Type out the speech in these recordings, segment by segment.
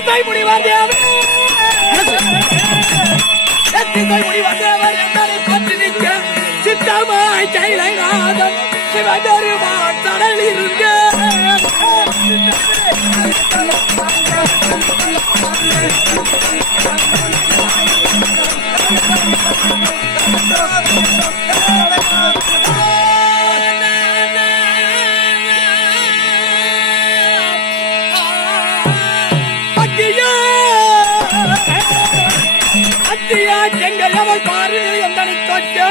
எத்திசை முடிவார் தேவர் எத்திசை முடிவார் தேவர் என்னை பற்றி நிற்க சித்தமாய் கைலாதம் சிவபெருமான் தடல் இருந்த அத்தியா அத்தியா எங்கள் அவள் பாரு எந்தனை தொட்டு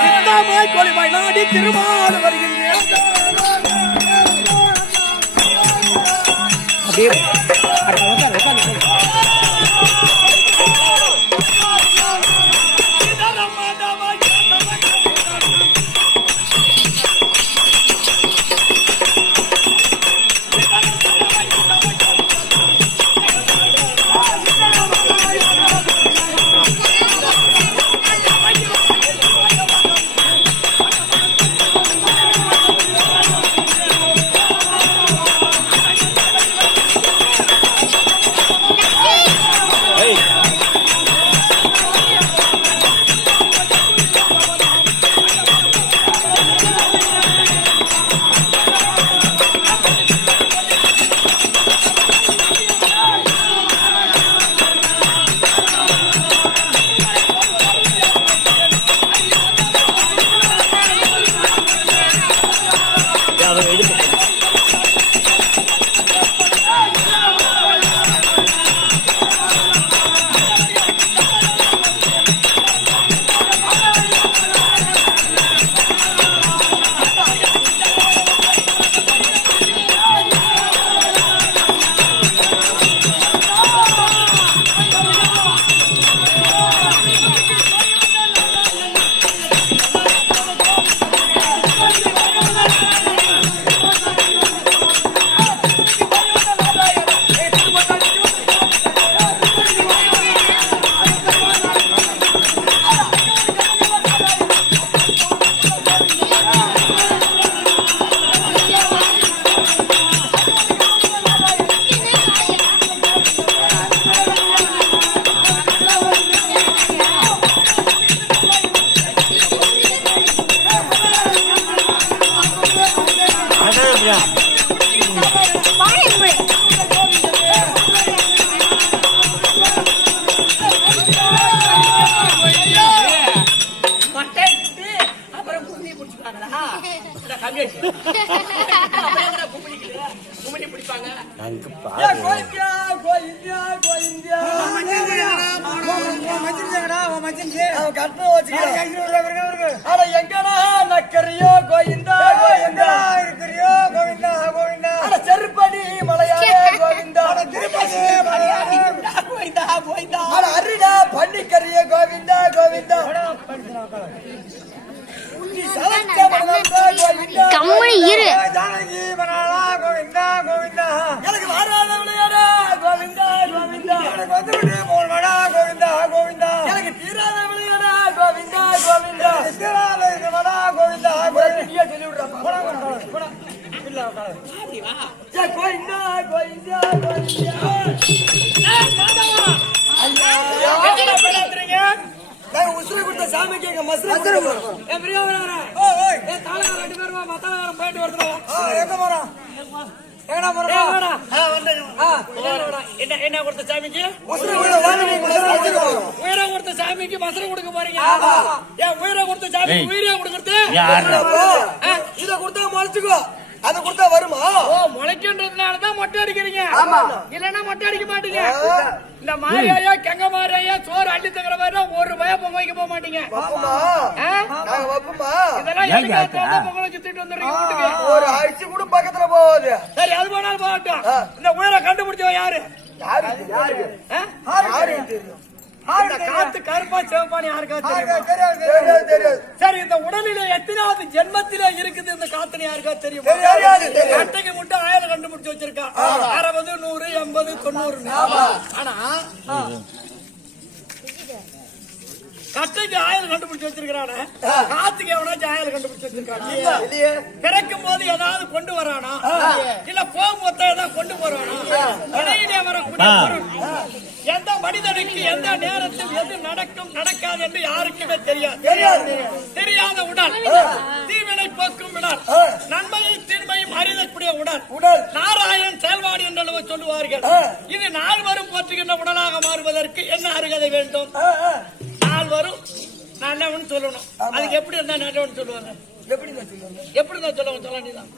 சித்தமாய் கொலைவாய் நாடி திருமால் வருகின்றேன். எங்கடா? நக்கறியோ கோயிந்தா கோயிந்தா இருக்கிறியோ கோவிந்தா? கோவிந்தா. அட செருப்படி மலையாளே கோவிந்தா. திருப்பதி மலையாளே. கோயிந்தா. அட அரிடா பன்னிக்கரிய கோவிந்தா கோவிந்தா நீ சலத்த மனதா கோவிந்தா கம்முனு இரு. எனக்கு வாராத விளையாடா கோவிந்தா கோவிந்தா. எனக்கு வந்து விட்டு போல் மடா கோவிந்தா கோவிந்தா. எனக்கு தீராத விளையாடா கோவிந்தா கோவிந்தா. தீராத இந்த மடா கோவிந்தா கோவிந்தா. நீயே சொல்லி விடுறா போடா போடா இல்ல உட்காரு கோவிந்தா கோவிந்தா கோவிந்தா. பேசுறீங்க? நாங்க உசுரை கொடுத்த சாமிக்கு எங்க மசுரை. என் பிரியவரே, ஓ, ஓய். ஏ தாளகாரன் ரெண்டு பேரும் வா, மத்தாளகாரன் போயிட்டு. ஆ, எங்க போறோம்? என்ன. என்ன கொடுத்த சாமிக்கு? கொடுத்த மசுரை. உயிரை கொடுத்த சாமிக்கு மசரம் கொடுக்க போறீங்க? ஏன் உயிரை கொடுத்த சாமிக்கு உயிரே கொடுக்கறது? இத கொடுத்தா முளைச்சுக்கோ அத கொடுத்தா வருமா? ஓ முளைக்கின்றதுனால தான் மொட்டை அடிக்கிறீங்க. இல்லன்னா மொட்டை அடிக்க மாட்டீங்க. இந்த மாரியாயா கெங்க மாரியாயா சோறு அள்ளி தங்குற மாதிரி ஒரு பய பொங்க வைக்க போக மாட்டீங்க. இதெல்லாம் பொங்கலை சுத்திட்டு வந்துடுறீங்க ஒரு அரிசி கூட பக்கத்துல போகுது. சரி அது போனாலும் போகட்டும். இந்த உயிரை கண்டுபிடிச்சவன் யாரு? யாரு? யாரு தெரியும் இந்த காத்து கருப்பா சிவப்பான்னு யாருக்காவது தெரியுமா? தெரியாது தெரியாது சரி இந்த உடலில எத்தனாவது ஜென்மத்தில இருக்குது இந்த காத்துன்னு யாருக்கா தெரியுமா. கட்டைக்கு மட்டும் ஆயிரம் கண்டுபிடிச்சு வச்சிருக்கான் அறுபது நூறு எண்பது தொண்ணூறு ஆனா கட்டைக்கு ஆயில் கண்டுபிடிச்சு வச்சிருக்கான காத்துக்கு எவனாச்சும் ஆயில் கண்டுபிடிச்சு வச்சிருக்கான்? பிறக்கும் போது ஏதாவது கொண்டு வரானா? இல்ல போகும்போது ஏதாவது கொண்டு போறானா? இடையிலே வரக்கூடிய பொருள். மனிதனுக்கு எந்த நேரத்தில் எது நடக்கும் நடக்காது என்று யாருக்குமே தெரியாது. தெரியாது. தெரியாத உடல். தீவினை போக்கும் உடல். ஆ. நன்மையை தீர்மையும் அறியக்கூடிய உடல். உடல். நாராயண் செயல்பாடு என்று சொல்லுவார்கள். இது நால்வரும் போற்றுகின்ற உடலாக மாறுவதற்கு என்ன அருகதை வேண்டும்? ஆ. நால்வரும் நல்லவன் சொல்லணும். அதுக்கு எப்படி இருந்தா நல்லவன் சொல்லுவாங்க? எப்படி நான் சொல்லுவேன் எப்படி தான் சொல்லுவாங்க? சொல்ல வேண்டியதான்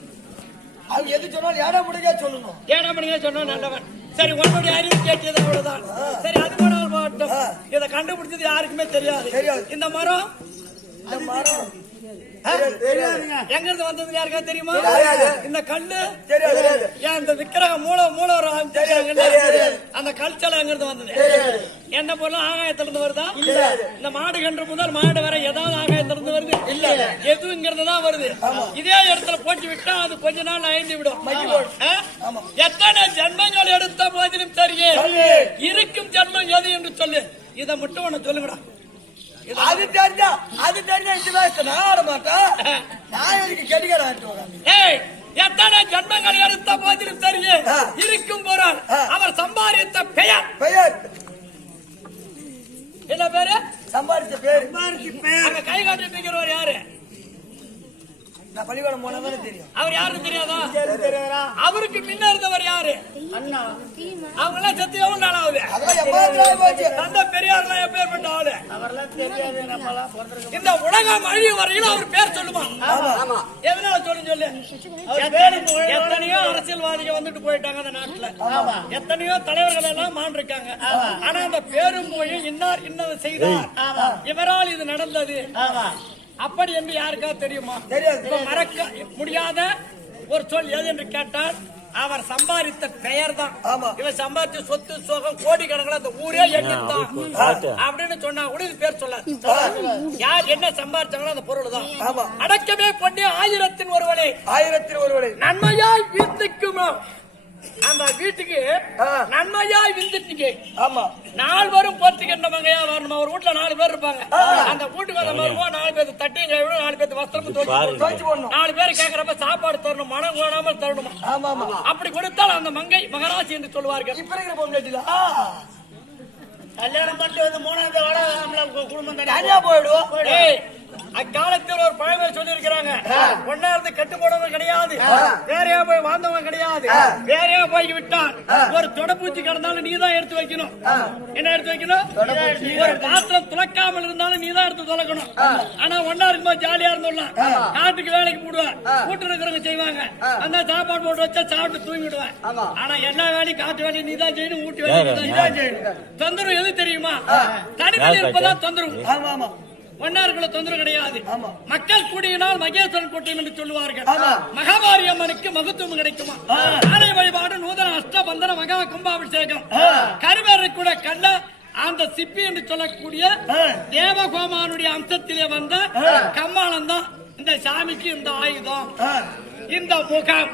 அது எது சொன்னாலும் ஏடா முடியா சொல்லணும். ஏழா மணிக்கே சொன்னா நல்லவன். சரி உன்னுடைய அறிவு கேட்டது அவ்வளவுதான். சரி அது போகட்டும் ஆ. இதை கண்டுபிடிச்சது யாருக்குமே தெரியாது. இந்த மரம் இந்த மரம். எங்க இருந்து வந்தது யாருக்கா தெரியுமா. இந்த கல்லு? ஏன் இந்த விக்கிரக மூல தெரியாது. அந்த கல்ச்சலை எங்க இருந்து வந்தது. என்ன பொருளும் ஆகாயத்துல இருந்து வருதா. இந்த மாடு கன்று முதல் மாடு வரை ஏதாவது ஆகாயத்துல இருந்து வருது. இல்ல. எதுவும் இங்க இருந்து தான் வருது? இதே இடத்துல போட்டு விட்டா அது கொஞ்ச நாள் அழிந்து விடும். எத்தனை ஜென்மங்கள் எடுத்த போதிலும் சொல்லு. இருக்கும் ஜென்மம் எது என்று சொல்லு. இதை மட்டும் உனக்கு சொல்லுங்கடா. அது தெரிஞ்சா அது தெரிஞ்சா இந்த வயசு நான் ஆட மாட்டேன். நான் எனக்கு கெடிகார ஆட்டு ஏய் எத்தனை ஜென்மங்கள் எடுத்த போதிலும் சரியே ஆ. இருக்கும் பொருள். அவர் சம்பாதித்த பெயர். பெயர். என்ன பேரு? சம்பாதிச்ச பேர். கை காட்டிட்டு இருக்கிறவர் யாரு? நான் பள்ளிக்கூடம் போனா தானே தெரியும். அவர் யாருன்னு தெரியாதா? அவருக்கு முன்ன இருந்தவர் யாரு? அவங்க எல்லாம் செத்து எவ்வளவு நாள் ஆகுது எப்பேற்பட்ட ஆளு. இந்த உலகம் அழிய வரையிலும் அவர் பேர் சொல்லுமா? எதனால சொல்லு. எத்தனை- எத்தனையோ அரசியல்வாதிகள் வந்துட்டு போயிட்டாங்க அந்த நாட்டுல. எத்தனையோ தலைவர்கள் எல்லாம் மாண்டிருக்காங்க. ஆனா அந்த பேரும் போய் இன்னார் இன்னது செய்தார். இவரால் இது நடந்தது. அப்படி என்று யாருக்கா தெரியுமா? தெரியாது. இப்ப மறக்க முடியாத ஒரு சொல் எது என்று கேட்டால் அவர் சம்பாதித்த பெயர் தான் ஆமா. இவர் சம்பாதிச்ச சொத்து சோகம் கோடி கணக்கில் அந்த ஊரே எண்ணித்தான். அப்படின்னு சொன்னா கூட இது பேர் சொல்லாது. யார் என்ன சம்பாதிச்சாங்களோ அந்த பொருள் தான். ஆமா. அடக்கமே கொண்டே ஆயிரத்தின் ஒருவனை. ஆயிரத்தில் ஒருவரை நன்மையாய் வீட்டுக்குமோ அந்த வீட்டுக்கு. நன்மையாய் விந்துட்டுக்கு ஆமா. நால்வரும் போற்றுகின்றவங்க வரணும்? ஒரு வீட்டுல நாலு பேர் இருப்பாங்க. அந்த வீட்டுக்கு வந்த மாதிரி நாலு பேர் தட்டியும் கழுவணும் நாலு பேர் வஸ்திரமும் துவைச்சு நாலு பேர் கேக்குறப்ப சாப்பாடு தரணும் மனம் கோணாமல் தரணுமா? ஆமா ஆமா. அப்படி கொடுத்தால் அந்த மங்கை மகராசி என்று சொல்வார்கள் இப்ப இருக்கிற பொம்னாட்டில கல்யாணம் பண்ணிட்டு வந்து மூணாவது வாட குடும்பம் தனியா போயிடுவோம் அக்காலத்தில் ஒரு பழமை சொல்லியிருக்கிறாங்க. ஒன்னா இருந்து கட்டு போனவங்க கிடையாது. வேறையா போய் வாழ்ந்தவங்க கிடையாது. வேறையா போய் விட்டான். ஒரு தொடப்பூச்சி கிடந்தாலும் நீ தான் எடுத்து வைக்கணும். என்ன எடுத்து வைக்கணும்? ஒரு பாத்திரம் துளக்காமல் இருந்தாலும் நீ தான் எடுத்து துளக்கணும். ஆனா ஒன்னா இருக்கும்போது ஜாலியா இருந்தோம்ல காட்டுக்கு வேலைக்கு போடுவேன் கூட்டு இருக்கிறவங்க செய்வாங்க. அந்த சாப்பாடு போட்டு வச்சா சாப்பிட்டு தூங்கிடுவேன் ஆனா எல்லா வேலையும் காட்டு வேலையும் நீ தான் செய்யணும் ஊட்டு வேலையும் நீ தான் செய்யணும். தொந்தரவு எது தெரியுமா? தனிமையில் இருப்பதான் தொந்தரவு. ஆமா ஆமா. மன்னாருக்குள்ள தொந்தரவு கிடையாது. மக்கள் கூடியினால் மகேஸ்வரன் கோட்டையம் என்று சொல்லுவார்கள். மகாபாரி அம்மனுக்கு மகத்துவம் கிடைக்குமா? ஆலய வழிபாடு நூதன அஷ்டபந்தன மகா கும்பாபிஷேகம். கருவேறு கூட கண்ட அந்த சிப்பி என்று சொல்லக்கூடிய தேவகோமானுடைய அம்சத்திலே வந்த கம்மாளம் தான் இந்த சாமிக்கு இந்த ஆயுதம். இந்த முகம்.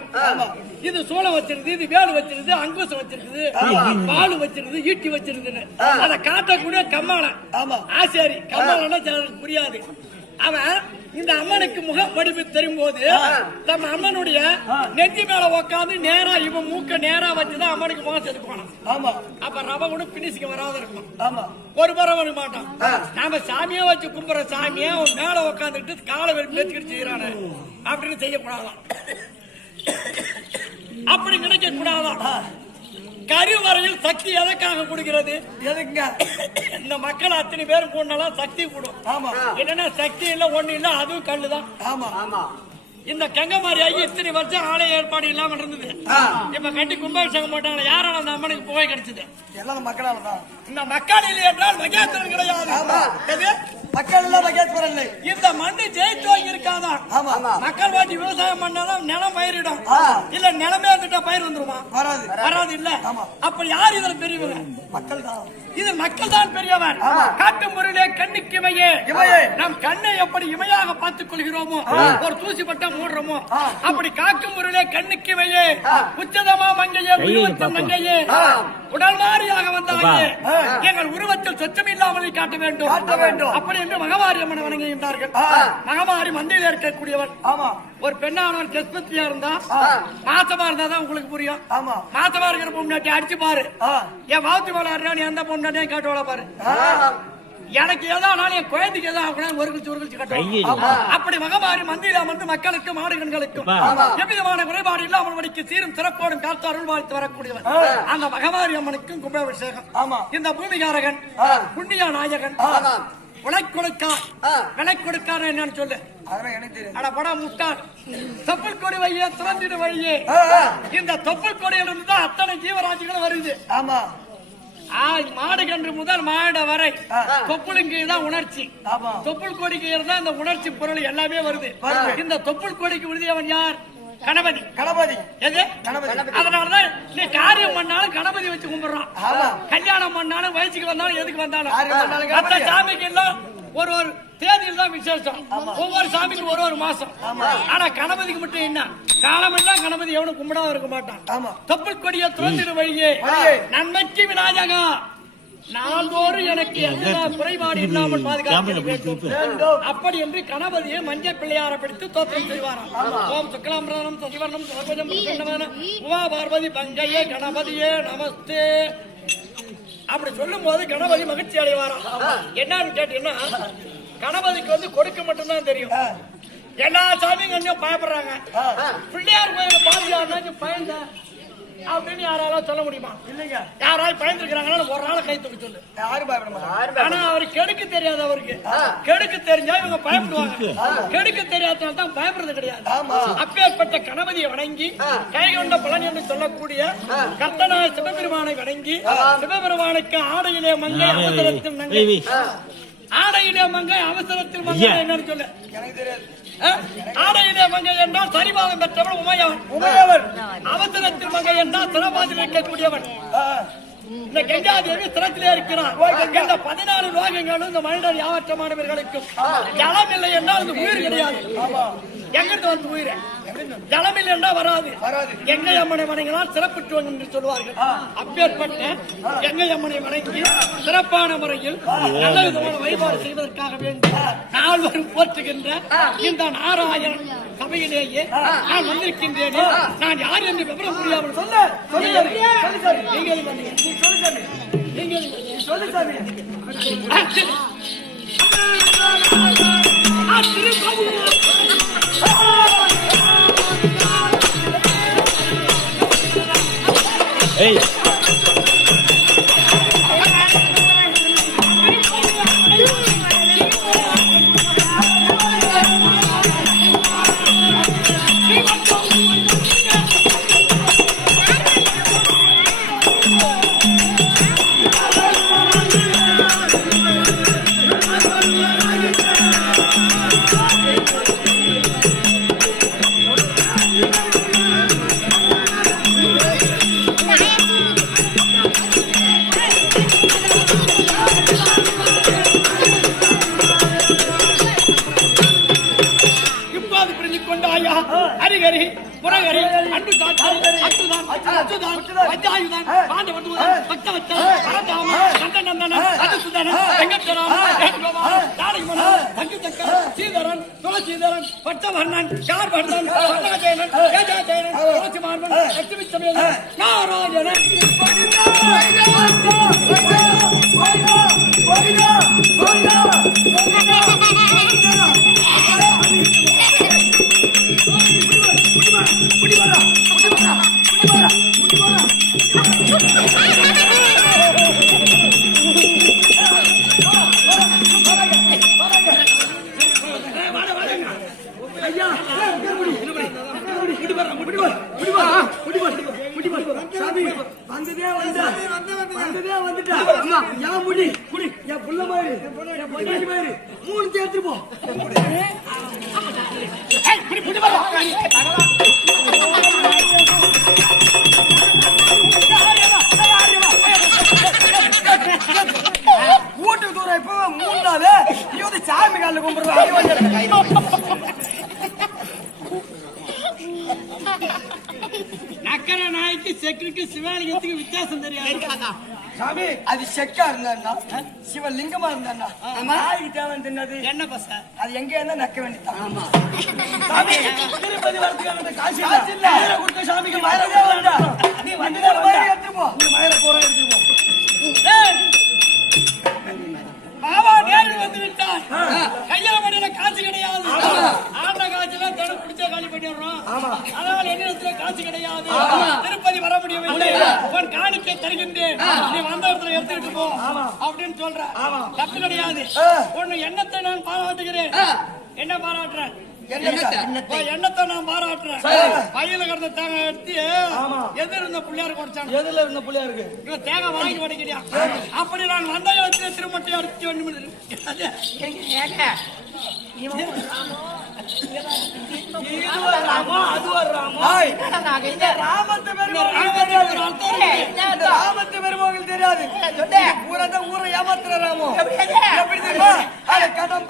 இது சூளம் வச்சிருக்குது இது வேலு வச்சிருக்குது அங்குசம் வச்சிருக்குது பாலு வச்சிருக்குது ஈட்டி வச்சிருக்குன்னு அதை காட்டக்கூடிய கம்மாளம் ஆமா. ஆசாரி கம்மாளம்னா சிலருக்கு புரியாது. அவன் இந்த அம்மனுக்கு முக வடிவு தெரியும் போது நம்ம அம்மனுடைய நெஞ்சு மேல உக்காந்து நேரா இவன் மூக்க நேரா வச்சுதான் அம்மனுக்கு முகம் செதுக்கணும் ஆமா. அப்ப ரவ கூட பினிசுக்கு வராத இருக்கும். ஆமா. ஒரு பரம் வர மாட்டான். நாம சாமியா வச்சு கும்புற சாமியா அவன் மேல உக்காந்துட்டு காலை வெளி பேச்சுக்கிட்டு செய்யறானு அப்படின்னு செய்யக்கூடாதான். அப்படி நினைக்க கூடாதான் கருவறையில் சக்தி எதற்காக கொடுக்கிறது எதுக்குங்க இந்த மக்கள் அத்தனை பேரும் போனாலும் சக்தி கூடும். ஆமா. என்னன்னா சக்தி இல்ல ஒண்ணு இல்ல அதுவும் கல்லுதான். ஆமா. இந்த கங்கமாரி ஆகி இத்தனை வருஷம் ஆலய ஏற்பாடு இல்லாம இருந்தது. இப்ப கட்டி கும்பாபிஷேகம் போட்டாங்க யாரால அந்த அம்மனுக்கு புகை கிடைச்சது? எல்லாம் மக்களால தான். இந்த மக்கள் இல்லை என்றால் மகேந்திரன் கிடையாது? மக்கள் எல்லாம் மகேஸ்வரன் இல்லை. இந்த மண்ணு ஜெயிச்சோ இருக்காதா? ஆமா. ஆமா. மக்கள் வாட்டி விவசாயம் பண்ணாலும் நிலம் பயிரிடும். இல்ல நிலமே வந்துட்டா பயிர் வந்துருமா? வராது. வராது இல்ல. அப்ப யார் இதுல பெரியவங்க மக்கள் தான். இது மக்கள் தான் பெரியவன் காட்டும் பொருளே கண்ணுக்கு இமையே. இமையே. நம் கண்ணை எப்படி இமையாக பார்த்துக் கொள்கிறோமோ ஒரு தூசி பட்டா மூடுறோமோ? அப்படி காக்கும் பொருளே கண்ணுக்கு இமையே உச்சதமா மங்கையே உருவத்தில் மங்கையே உடல் மாறியாக வந்தாயே எங்கள் உருவத்தில் சொச்சம் இல்லாமலை காட்ட வேண்டும். காட்ட வேண்டும். அப்படி என்று மகமாரி அம்மனை வணங்குகின்றார்கள். மகமாரி மந்தையில் இருக்கக்கூடியவன் ஆமா. ஒரு பெண்ணானவர் கெஸ்பத்தியா இருந்தா மாசமா இருந்தா தான் உங்களுக்கு புரியும். ஆமா. மாசமா இருக்கிற பொண்ணாட்டி அடிச்சு பாரு. என் வாத்தி வளர்றா நீ எந்த பொண்ணாட்டியும் கேட்டு பாரு. எனக்கு ஏதோ ஆனாலும் என் குழந்தைக்கு ஏதோ ஆகணும் ஒரு கழிச்சு ஒரு கழிச்சு கட்டுவோம் அப்படி மகமாரி மந்தியில் அமர்ந்து மக்களுக்கும் மாடுகண்களுக்கும் எவ்விதமான குறைபாடு இல்லாமல் படிக்க சீரும் சிறப்போடும் காத்து அருள் வாழ்த்து வரக்கூடியவன் அந்த மகமாரி அம்மனுக்கும் கும்பாபிஷேகம். ஆமா. இந்த பூமிகாரகன் புண்ணிய நாயகன் விலை கொடுக்கார். விலை கொடுக்கார் என்னன்னு சொல்லு. அதெல்லாம் எனக்கு தெரியும் அட படம் முட்டார் தொப்புள் கொடி வையே திறந்திடு வழியே. இந்த தொப்புள் கொடியிலிருந்து தான் அத்தனை ஜீவராசிகளும் வருது. ஆமா. மாடு கன்று முதல் மாட வரை. தொப்புளுக்கு தான் உணர்ச்சி. தொப்புள் கொடிக்கு இருந்தா இந்த உணர்ச்சி பொருள் எல்லாமே வருது. இந்த தொப்புள் கொடிக்கு உறுதியவன் யார்? கணபதி. கணபதி. எது? கணபதி. அதனாலதான் நீ காரியம் பண்ணாலும் கணபதி வச்சு கும்பிடுறான். கல்யாணம் பண்ணாலும் வயசுக்கு வந்தாலும் எதுக்கு வந்தாலும். சாமிக்கு எல்லாம் ஒரு ஒரு தேதியில் தான் விசேஷம். ஒவ்வொரு சாமிக்கும் ஒரு ஒரு மாசம். ஆனா கணபதிக்கு மட்டும் என்ன? காலம் எல்லாம் கணபதி எவனும் கும்பிடாம இருக்க மாட்டான். ஆமா. தொப்புள் கொடிய துறந்திடு வழியே. நன்மைக்கு விநாயகா. நாள்தோறும் எனக்கு எந்த குறைபாடு இல்லாமல் பாதுகாக்க அப்படி என்று கணபதியை மஞ்சள் பிள்ளையார பிடித்து தோற்றம் செய்வாராம். ஓம் சுக்லாம்பிரதனம் சசிவர்ணம் சர்வஜம் பிரசன்னமான உமா பார்வதி பங்கையே கணபதியே நமஸ்தே. அப்படி சொல்லும் போது கணபதி மகிழ்ச்சி அடைவாராம். என்னன்னு கேட்டீங்கன்னா கணபதிக்கு வந்து கொடுக்க மட்டும்தான் தெரியும். எல்லா சாமியும் கொஞ்சம் பயப்படுறாங்க. பிள்ளையார் கோயில பாதுகாப்பு பயந்த? அப்படின்னு யாராலும் சொல்ல முடியுமா? இல்லைங்க. யாராவது பயந்துருக்கிறாங்கன்னா ஒரு நாள் கை தூக்கி சொல்லு. யாரும் பயப்பட மாட்டாங்க. ஆனா அவர் கெடுக்க தெரியாது அவருக்கு. கெடுக்க தெரிஞ்சா இவங்க பயப்படுவாங்க. கெடுக்க தெரியாதனால தான் பயப்படுறது கிடையாது. ஆமா. அப்பேற்பட்ட கணபதியை வணங்கி கை கொண்ட பலன் என்று சொல்லக்கூடிய கர்த்தனா சிவபெருமானை வணங்கி சிவபெருமானுக்கு ஆடையிலே மங்கை அவசரத்தில் மங்கை ஆடையிலே மங்கை அவசரத்தில் மங்கை என்னன்னு சொல்லு. எனக்கு தெரியாது. ஆ? ஆடையிலே மங்கை என்றால் சரிபாதம் பெற்றவன் உமையவன். உமையவர் அவசரத்தில் மங்கை என்றால் சிறபாதில் இருக்கக்கூடியவன். இந்த கங்காதேவி சிரத்திலே இருக்கிறார். இந்த பதினாலு லோகங்களும் இந்த மனிதர் யாவற்றமானவர்களுக்கும் ஜலம் இல்லை என்றால் இந்த உயிர் கிடையாது. எங்கிருந்து வந்து உயிர்? ஜலம் இல்லை என்றால் வராது. எங்கை அம்மனை வணங்கினால் சிறப்புற்றுவன் என்று சொல்வார்கள் அப்பேற்பட்ட எங்கை அம்மனை வணங்கி சிறப்பான முறையில் நல்ல விதமான வழிபாடு செய்வதற்காக வேண்டி நால்வரும் போற்றுகின்ற இந்த நாராயணன் சபையிலேயே நான் வந்திருக்கின்றேனே நான் யார் என்று விவரம் புரியாமல் சொல்ல. நீங்கள். நீங்கள் சொல்லு சாமி. சிவாலிங்கத்துக்கு வித்தியாசம் தெரியாது. சாமி அது செக்கா இருந்தா சிவலிங்கமா இருந்தா நாய்க்கு தேவை தின்னது. என்ன பச அது எங்க இருந்தா நக்க வேண்டியதான் ஆமா. சாமி திருப்பதி வரதுக்கு அந்த காசு இல்ல. இல்ல. மயிரை கொடுத்த சாமிக்கு மயிரே வந்தா. நீ வந்து. மயிரை மாமா நேரில் வந்து கையில மடியில காசு கிடையாது. ஆண்ட காசுல தடு பிடிச்ச காலி பண்ணிடுறோம். அதனால என்னிடத்துல காசு கிடையாது. திருப்பதி உன் காணிக்கை தருகின்றேன். நீ வந்த இடத்துல எடுத்துக்கிட்டு போ. அப்படின்னு சொல்ற. தப்பு கிடையாது. உன் எண்ணத்தை நான் பாராட்டுகிறேன். என்ன பாராட்டுறேன்? எண்ணத்தை. நான் பாராட்டுறேன். பையில கிடந்த தேங்காய் எடுத்து எதிர் இருந்த பிள்ளையார் குடிச்சான் எதுல இருந்த புள்ளியா இருக்கு இவன் தேங்காய் வாங்கி உடைக்கிறியா? அப்படி நான் வந்த இடத்துல திருமட்டை அடிச்சு வேண்டும் ராமத்து பெருமகள் தெரியாது ஊரை ஊரை ஏமாத்துற ராமோ எப்படி தெரியுமா கடம்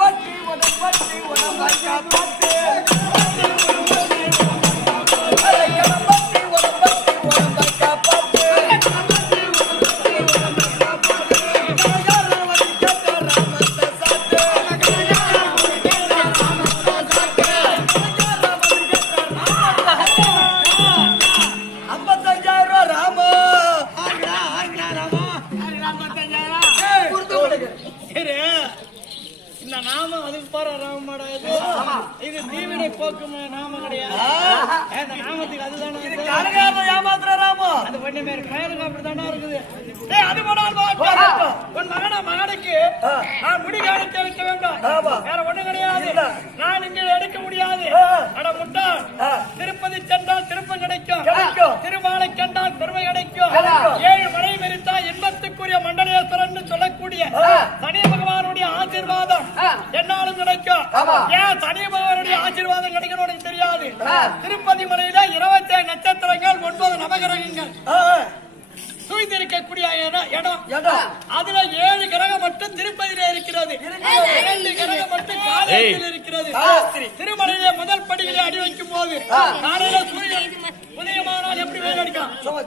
ஏழு மலை மெரித்தா இன்பத்துக்குரிய மண்டலேஸ்வரன் சொல்லக்கூடிய. சனி பகவானுடைய ஆசீர்வாதம் என்னாலும் கிடைக்கும். ஏன் சனி பகவானுடைய ஆசீர்வாதம் கிடைக்கணும் தெரியாது. திருப்பதி மலையில இருபத்தேழு நட்சத்திரங்கள் ஒன்பது நவகிரகங்கள். சூழ்ந்திருக்கக்கூடிய இடம். அதுல ஏழு கிரகம் மட்டும் திருப்பதியில இருக்கிறது. இரண்டு கிரகம் மட்டும் காலத்தில் இருக்கிறது. திருமலையில முதல் படியில அடி வைக்கும் போது காலையில சூரியன் உதயமானால் எப்படி வேலை அடிக்கும் சும்மா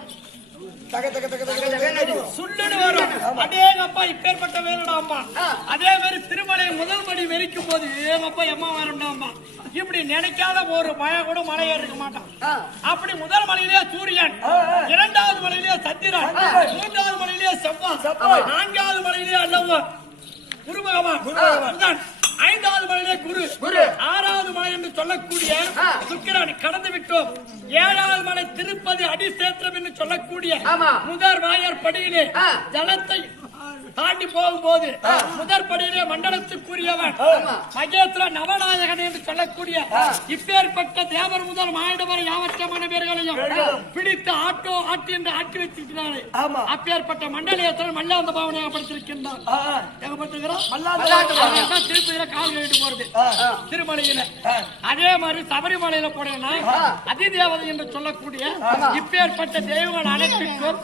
தக தக தக தக தக தக. சுள்ளுன்னு வரும். அதே அப்பா இப்பேற்பட்ட வேலுடா அம்மா அதே மாதிரி திருமலை முதல் படி வெறிக்கும் போது எங்க அப்பா எம்மா வரண்டா அம்மா இப்படி நினைக்காத ஒரு மழை கூட மலை இருக்க மாட்டான். அப்படி முதல் மலையிலே சூரியன் இரண்டாவது மலையிலே சந்திரன் மூன்றாவது மலையிலே செவ்வாய் நான்காவது மலையிலே அல்லவன் குரு பகவான். ஐந்தாவது மலையிலே குரு. குரு. ஆறாவது மலை என்று சொல்லக்கூடிய சுக்கிரன் கடந்து விட்டோம். ஏழாவது மலை திருப்பதி அடிசேத்திரம் என்று சொல்லக்கூடிய முதற் வாயர் படியிலே ஜலத்தை தாண்டி போகும்போது முதற் படியிலே மண்டலத்துக்குரியவன் மகேந்திர நவநாயகன் என்று சொல்லக்கூடிய இப்பேற்பட்ட தேவர் முதல் மாயிடவர் யாவற்றமான பேர்களையும் பிடித்து ஆட்டோ ஆட்டி என்று ஆட்டி வச்சிருக்கிறாரு. ஆமா. அப்பேற்பட்ட மண்டலேஸ்வரன் மல்லாந்த பாவனையாக படுத்திருக்கின்றார். திருப்பதியில கால் கழிட்டு போறது. திருமலையில. அதே மாதிரி சபரிமலையில போனேன்னா அதிதேவதை என்று சொல்லக்கூடிய இப்பேற்பட்ட தெய்வங்கள் அனைத்திற்கும்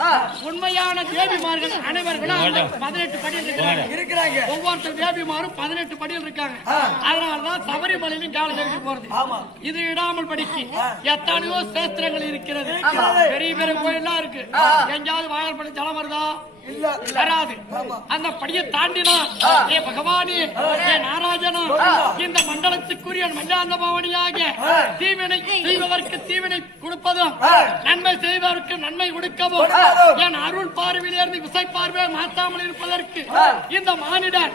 உண்மையான தேவிமார்கள் அனைவர்களும் பதினெட்டு படியில் இருக்கிறாங்க. இருக்கிறாங்க. ஒவ்வொருத்தர் தேவிமாரும் பதினெட்டு படியில் இருக்காங்க. அதனாலதான் சபரிமலையிலும் கால கழிட்டு போறது. இது இடாமல் படிக்கு. எத்தனையோ சேஸ்திரங்கள் இருக்கிறது. பெரிய பெரிய கோயில்லாம் இருக்கு. எங்கேயாவது வாழப்படி ஜலம் வருதா வராது. அந்த படியை தாண்டினா ஏ பகவானே ஏ நாராஜனா இந்த மண்டலத்துக்குரிய பவனியாக தீவினை செய்வதற்கு தீவினை கொடுப்பதும் நன்மை செய்வதற்கு நன்மை கொடுக்கவும். என் அருள் பார்வையிலிருந்து விசை பார்வை மாற்றாமல் இருப்பதற்கு இந்த மானிடன்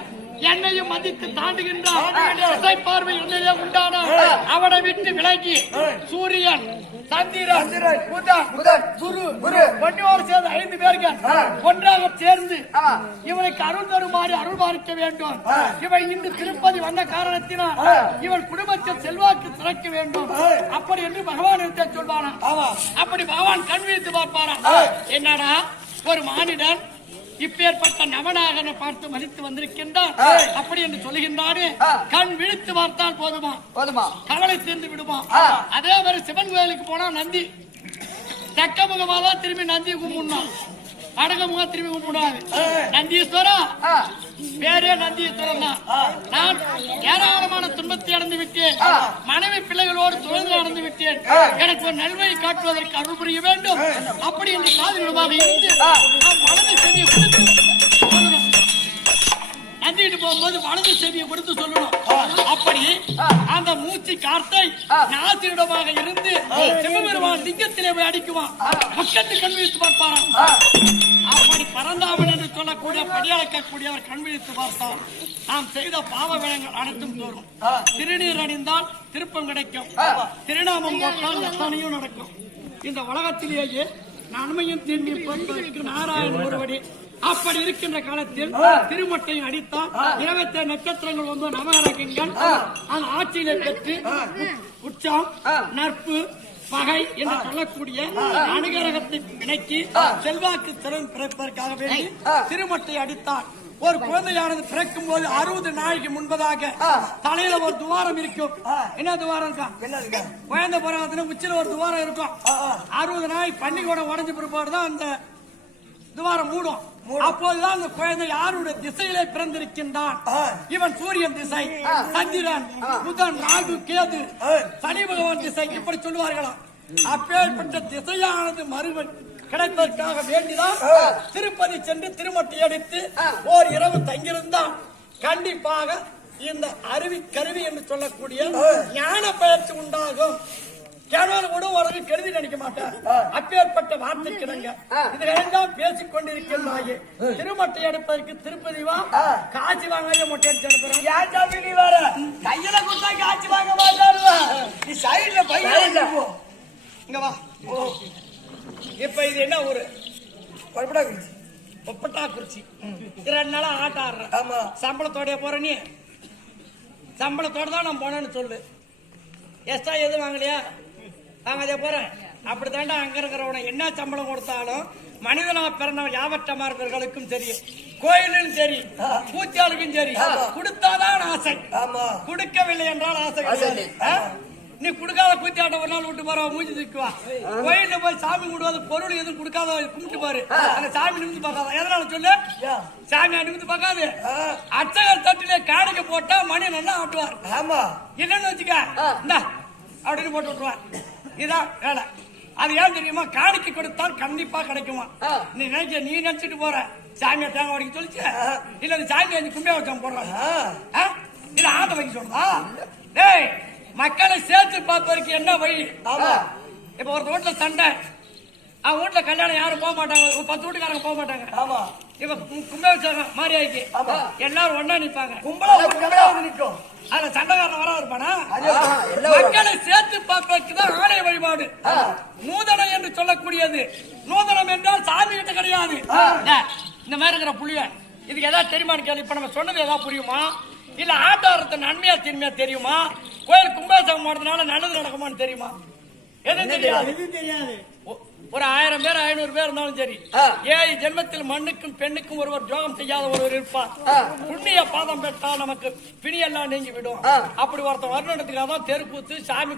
என்னையும் மதித்து தாண்டுகின்றான் விசை பார்வை என்னையே உண்டான அவனை விட்டு விலகி சூரியன் சந்திரன் புதன் புதன், குரு குரு. ஒன்னோடு சேர்ந்து ஐந்து பேர்கள் ஒன்றாக சேர்ந்து இவனுக்கு அருள் தருமாறு அருள் பார்க்க வேண்டும் இவன் இன்று திருப்பதி வந்த காரணத்தினால் இவன் குடும்பத்தில் செல்வாக்கு திறக்க வேண்டும். அப்படி என்று பகவான் எடுத்து சொல்வானா அப்படி பகவான் கண் விழித்து பார்ப்பாரா என்னடா ஒரு மானிடன் இப்பேற்பட்ட நவநாகனை பார்த்து மதித்து வந்திருக்கின்றான் அப்படி என்று சொல்லுகின்றானே கண் விழித்து பார்த்தால் போதுமா? போதுமா. கவலை தீர்ந்து விடுமா? அதே மாதிரி சிவன் கோயிலுக்கு போனா நந்தி தெக்க முகமா தான் திரும்பி நந்தி கும்பிடணும். அடங்கமுக திரும்பி கும்பிடுவாங்க நந்தீஸ்வரம் பேரே நந்தீஸ்வரம் தான் நான் ஏராளமான துன்பத்தை அடைந்து விட்டேன். மனைவி பிள்ளைகளோடு தொழில் அடைந்து விட்டேன். எனக்கு ஒரு நல்வழி காட்டுவதற்கு அருள் புரிய வேண்டும் அப்படி என்று காதலிடமாக இருந்து நான் வலது செவியை கொடுத்து நந்திட்டு போகும்போது வலது செவியை கொடுத்து சொல்லணும். அப்படி அந்த மூச்சு காற்றை நாசியிடமாக இருந்து சிவபெருமான் லிங்கத்திலே போய் அடிக்குவான். பக்கத்து கண் விழித்து பார்ப்பாராம். அப்படி பரந்தாமன் என்று சொல்லக்கூடிய படியாளக்கக்கூடியவர் கண் விழித்து பார்த்தால் நாம் செய்த பாவ விலங்கள் அனைத்தும் தோறும். திருநீர் அணிந்தால் திருப்பம் கிடைக்கும். திருநாமம் போட்டால் எத்தனையும் நடக்கும். இந்த உலகத்திலேயே நன்மையும் தீமையும் பார்ப்பதற்கு நாராயணன் ஒருவடி அப்படி இருக்கின்ற காலத்தில் திருமட்டையும் அடித்தால் இருபத்தி நட்சத்திரங்கள் வந்து நவகரகங்கள். அந்த ஆட்சியிலே பெற்று உச்சம் நட்பு பகை என்று சொல்லக்கூடிய அனுகரகத்தை இணைக்கி செல்வாக்கு திறன் பிறப்பதற்காக வேண்டி திருமட்டை அடித்தார். ஒரு குழந்தையானது பிறக்கும் போது அறுபது நாளைக்கு முன்பதாக தலையில ஒரு துவாரம் இருக்கும். என்ன துவாரம் குழந்தை பிறகுல உச்சில ஒரு துவாரம் இருக்கும். அறுபது நாள் பள்ளிக்கூடம் உடஞ்சு பிற்பாடு தான் அந்த துவாரம் மூடும். அப்போதுதான் அந்த குழந்தை யாருடைய திசையிலே பிறந்திருக்கின்றான். இவன் சூரியன் திசை சந்திரன் புதன் ராகு கேது. சனி பகவான் திசை இப்படி சொல்லுவார்களாம் அப்பேற்பட்ட திசையானது மறுவன் கிடைப்பதற்காக வேண்டிதான் திருப்பதி சென்று திருமட்டி அடித்து ஓர் இரவு தங்கியிருந்தான். கண்டிப்பாக இந்த அருவி கருவி என்று சொல்லக்கூடிய ஞான பயிற்சி உண்டாகும். கேனால கூட உனக்கு கருதி நினைக்க மாட்டார் அப்பேற்பட்ட வார்த்தை கிடங்க. இதுகளெல்லாம் பேசிக் கொண்டிருக்கின்றாயே. திருமட்டை எடுப்பதற்கு திருப்பதி வா. காட்சி வாங்காத மொட்டை அடிச்சு எடுக்கிறோம் ஏன் சாமி நீ வர? கையில கொடுத்தா காட்சி வாங்க மாட்டாருவா. நீ சைடுல பையன் போ. இங்க வா. இப்ப இது என்ன ஊரு? பரப்படா குடிச்சு ஒப்பட்டா குறிச்சி இது ரெண்டு நாளா ஆட்ட ஆடுற ஆமா. சம்பளத்தோடய போற நீ? சம்பளத்தோட தான் நான் போனேன்னு சொல்லு. எக்ஸ்ட்ரா எதுவும் வாங்கலையா? வாங்காதே போறேன் அப்படி தாண்டா அங்க இருக்கிறவன என்ன சம்பளம் கொடுத்தாலும் மனிதனா பிறந்தவன் யாவற்றமார்களுக்கும் தெரியும். கோயிலும் சரி பூத்தியாளுக்கும் சரி கொடுத்தாதான் ஆசை. ஆமா. கொடுக்கவில்லை என்றால் ஆசை கிடையாது. நீ கொடுக்காத கூத்தியாட்ட ஒரு நாள் விட்டு போற மூஞ்சி தூக்குவா கோயில்ல போய் சாமி கும்பிடுவது பொருள் எதுவும் கொடுக்காத கும்பிட்டு பாரு. அந்த சாமி நிமிந்து பார்க்காத. எதனால சொல்லு? சாமி நிமிந்து பார்க்காது. அர்ச்சகர் தட்டிலே காணிக்க போட்டா மணி நல்லா ஆட்டுவார். ஆமா. இல்லைன்னு வச்சுக்க. அப்படின்னு போட்டு விட்டுருவார். இதான் வேலை. அது ஏன் தெரியுமா? காணிக்கை கொடுத்தால் கண்டிப்பா கிடைக்குமா? நீ நினைச்ச நீ நினைச்சிட்டு போற. சாமியை தேங்காய் உடைக்க சொல்லிச்சு? இல்ல இந்த சாமியை நீ கும்பியா வச்சான் போடுறாங்க. இல்ல ஆட்ட வைக்க சொல்றா. டேய் மக்களை சேர்த்து பார்ப்பதற்கு என்ன வழி. இப்ப ஒரு வீட்டுல சண்டை. அவன் வீட்டுல கல்யாணம் யாரும் போக மாட்டாங்க. பத்து வீட்டுக்காரங்க போக மாட்டாங்க. இப்ப மாதிரி ஆயிடுச்சு ஆமா. எல்லாரும் ஒண்ணா நிப்பாங்க. கும்பலா வந்து நிக்கும். அதுல சண்டைக்காரன் வர இருப்பானா? மக்களை சேர்த்து பார்ப்பதற்கு தான் ஆலய வழிபாடு நூதனம் என்று சொல்லக்கூடியது. நூதனம் என்றால் சாமி கிட்ட கிடையாது. இந்த மாதிரி இருக்கிற புளிய இதுக்கு ஏதாவது தெரியுமான்னு கேள்வி இப்ப நம்ம சொன்னது ஏதாவது புரியுமா? இல்ல ஆட்டாரத்தை நன்மையா தீமையா தெரியுமா? கோயில் கும்பாசகம் போடுறதுனால நல்லது நடக்குமான்னு தெரியுமா? எதுவும் தெரியாது. தெரியாது? ஒ- ஒரு ஆயிரம் பேர் ஐநூறு பேர் இருந்தாலும் சரி ஏழு ஜென்மத்தில் மண்ணுக்கும் பெண்ணுக்கும் ஒருவர் துரோகம் செய்யாத ஒருவர் இருப்பார் புண்ணிய பாதம் பெற்றால் நமக்கு பிணியெல்லாம் நீங்கி விடும். அப்படி ஒருத்தன் வரணுன்றதுக்காக தான் தெருக்கூத்து சாமி